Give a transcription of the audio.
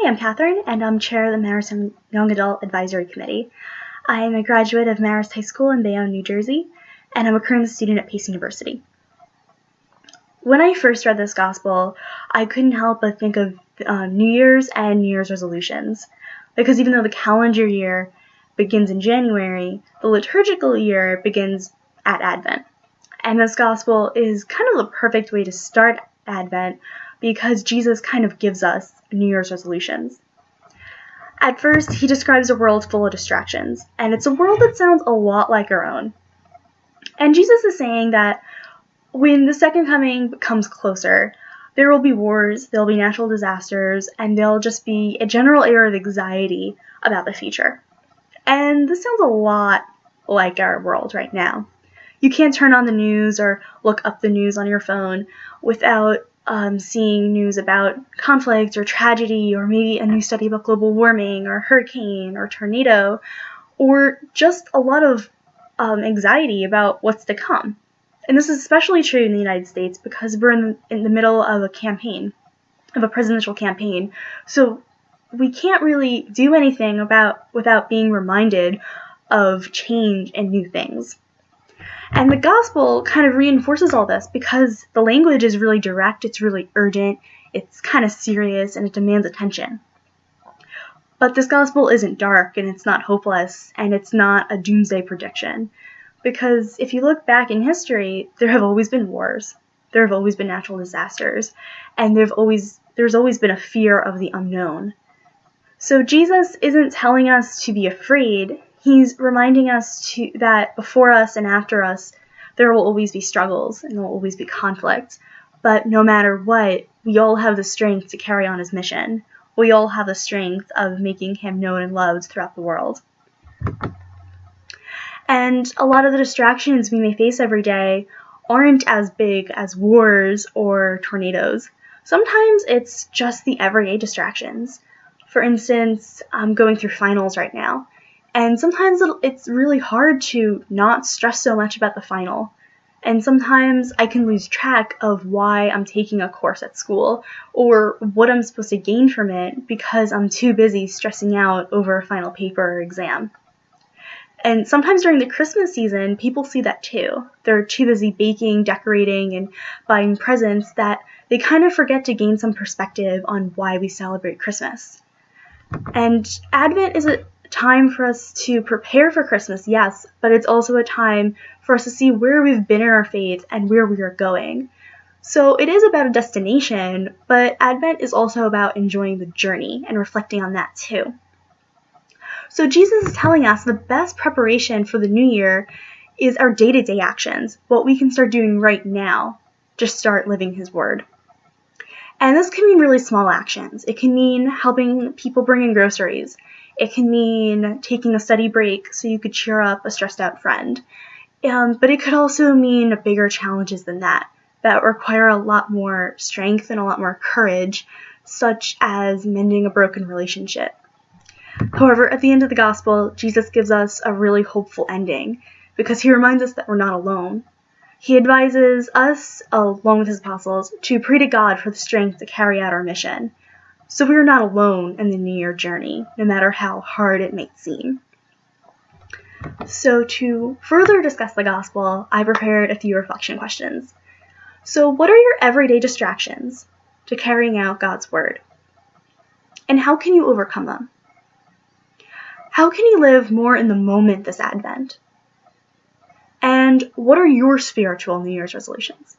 Hi, I'm Catherine, and I'm chair of the Marist Young Adult Advisory Committee. I am a graduate of Marist High School in Bayonne, New Jersey, and I'm a current student at Pace University. When I first read this gospel, I couldn't help but think of New Year's and New Year's resolutions, because even though the calendar year begins in January, the liturgical year begins at Advent. And this gospel is kind of the perfect way to start Advent because Jesus kind of gives us New Year's resolutions. At first, he describes a world full of distractions, and it's a world that sounds a lot like our own. And Jesus is saying that when the second coming comes closer, there will be wars, there'll be natural disasters, and there'll just be a general air of anxiety about the future. And this sounds a lot like our world right now. You can't turn on the news or look up the news on your phone without seeing news about conflict or tragedy, or maybe a new study about global warming or hurricane or tornado, or just a lot of anxiety about what's to come. And this is especially true in the United States because we're in the middle of a campaign, of a presidential campaign. So we can't really do anything without being reminded of change and new things. And the gospel kind of reinforces all this because the language is really direct, it's really urgent, it's kind of serious, and it demands attention. But this gospel isn't dark, and it's not hopeless, and it's not a doomsday prediction. Because if you look back in history, there have always been wars, there have always been natural disasters, and there's always been a fear of the unknown. So Jesus isn't telling us to be afraid. He's reminding us that before us and after us, there will always be struggles and there will always be conflict. But no matter what, we all have the strength to carry on his mission. We all have the strength of making him known and loved throughout the world. And a lot of the distractions we may face every day aren't as big as wars or tornadoes. Sometimes it's just the everyday distractions. For instance, I'm going through finals right now. And sometimes it's really hard to not stress so much about the final. And sometimes I can lose track of why I'm taking a course at school or what I'm supposed to gain from it because I'm too busy stressing out over a final paper or exam. And sometimes during the Christmas season, people see that too. They're too busy baking, decorating, and buying presents that they kind of forget to gain some perspective on why we celebrate Christmas. And Advent is a time for us to prepare for Christmas, yes, but it's also a time for us to see where we've been in our faith and where we are going. So it is about a destination, but Advent is also about enjoying the journey and reflecting on that too. So Jesus is telling us the best preparation for the new year is our day-to-day actions, what we can start doing right now to start living his word. And this can mean really small actions. It can mean helping people bring in groceries. It can mean taking a study break so you could cheer up a stressed out friend. But it could also mean bigger challenges than that require a lot more strength and a lot more courage, such as mending a broken relationship. However, at the end of the gospel, Jesus gives us a really hopeful ending because he reminds us that we're not alone. He advises us, along with his apostles, to pray to God for the strength to carry out our mission. So we are not alone in the New Year journey, no matter how hard it may seem. So to further discuss the gospel, I prepared a few reflection questions. So what are your everyday distractions to carrying out God's word? And how can you overcome them? How can you live more in the moment this Advent? And what are your spiritual New Year's resolutions?